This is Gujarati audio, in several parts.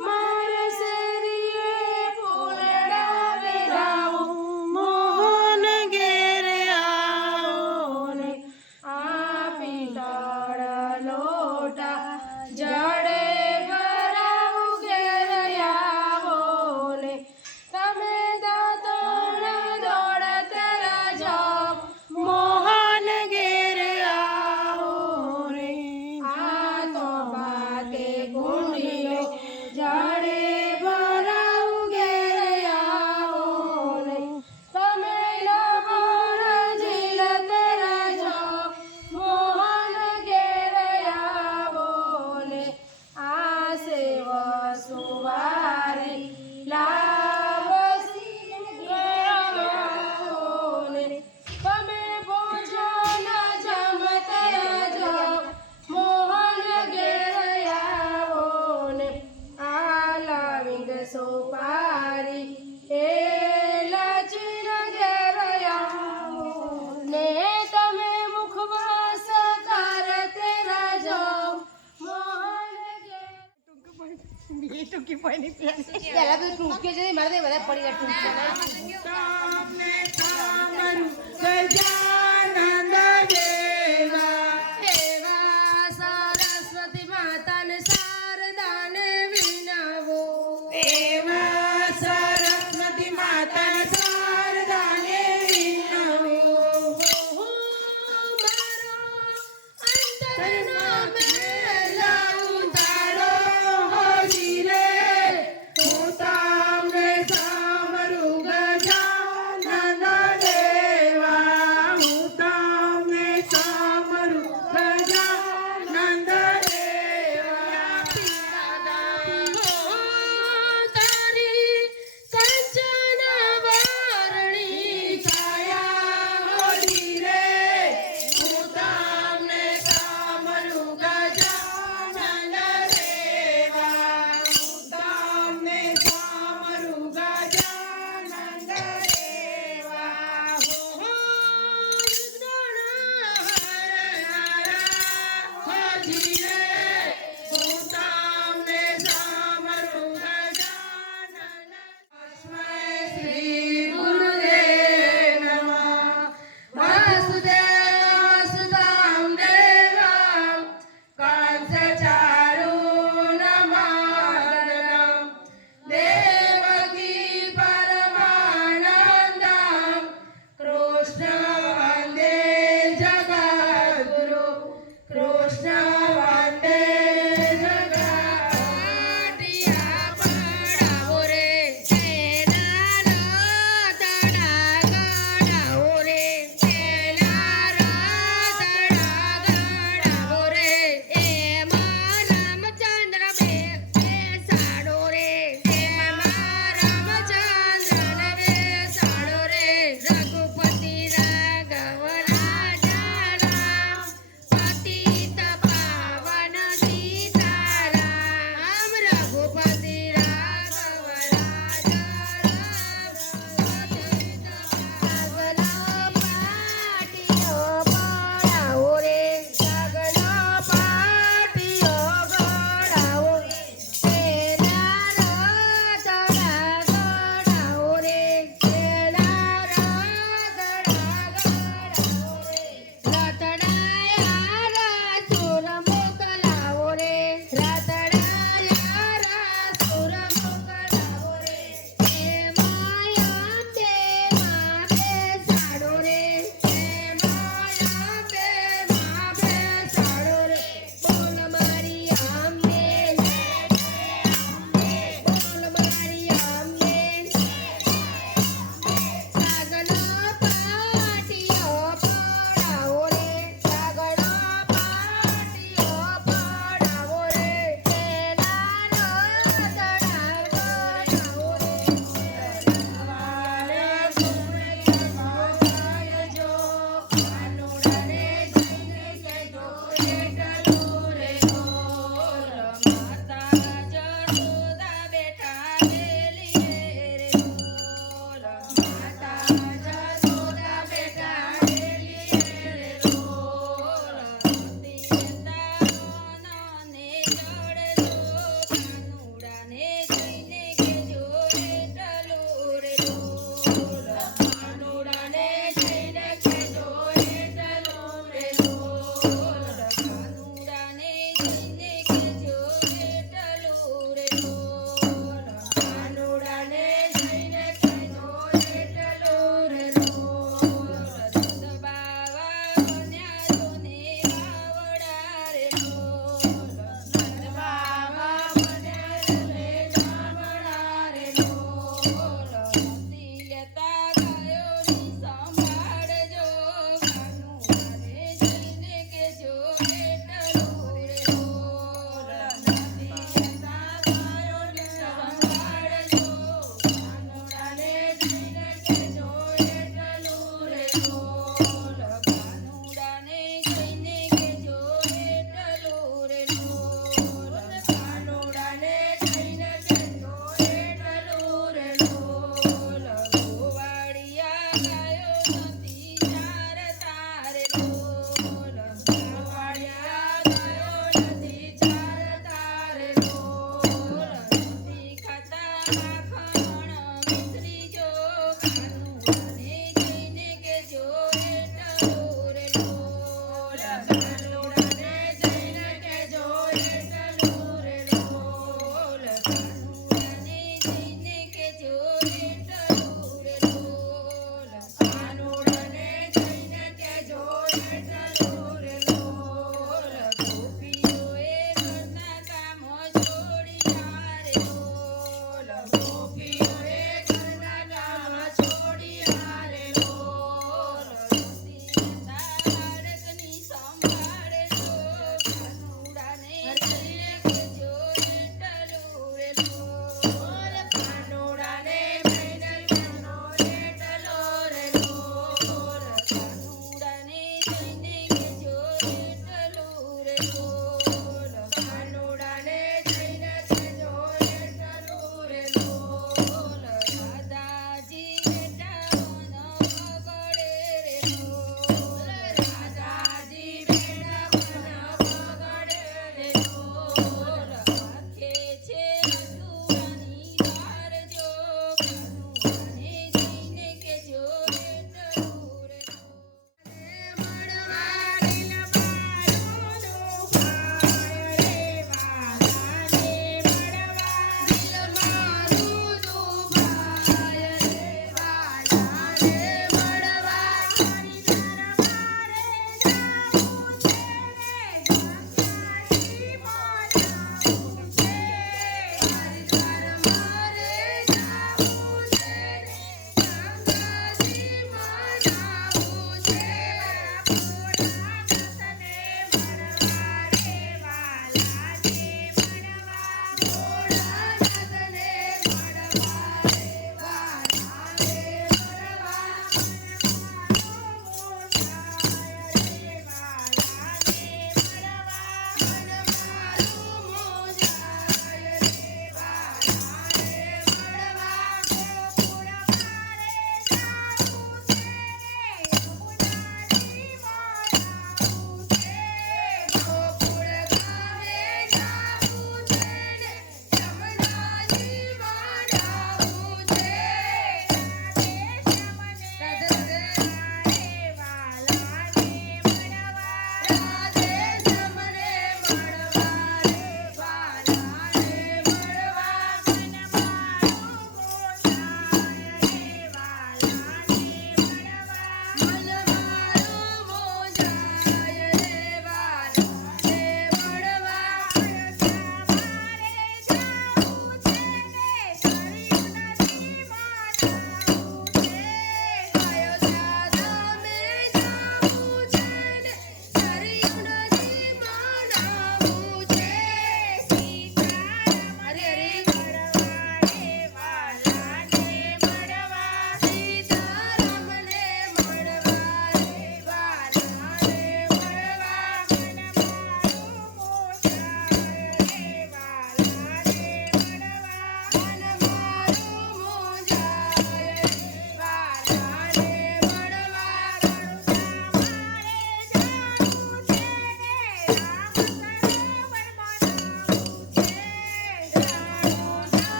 মা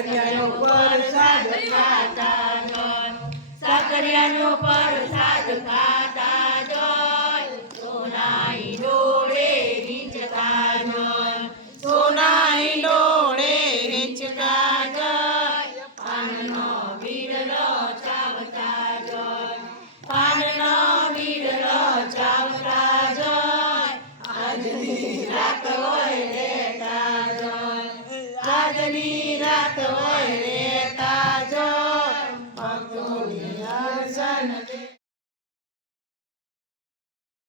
સાકરિયાનો પ્રસાદ ખાતા જોય સાકરિયાનો પ્રસાદ ખાતા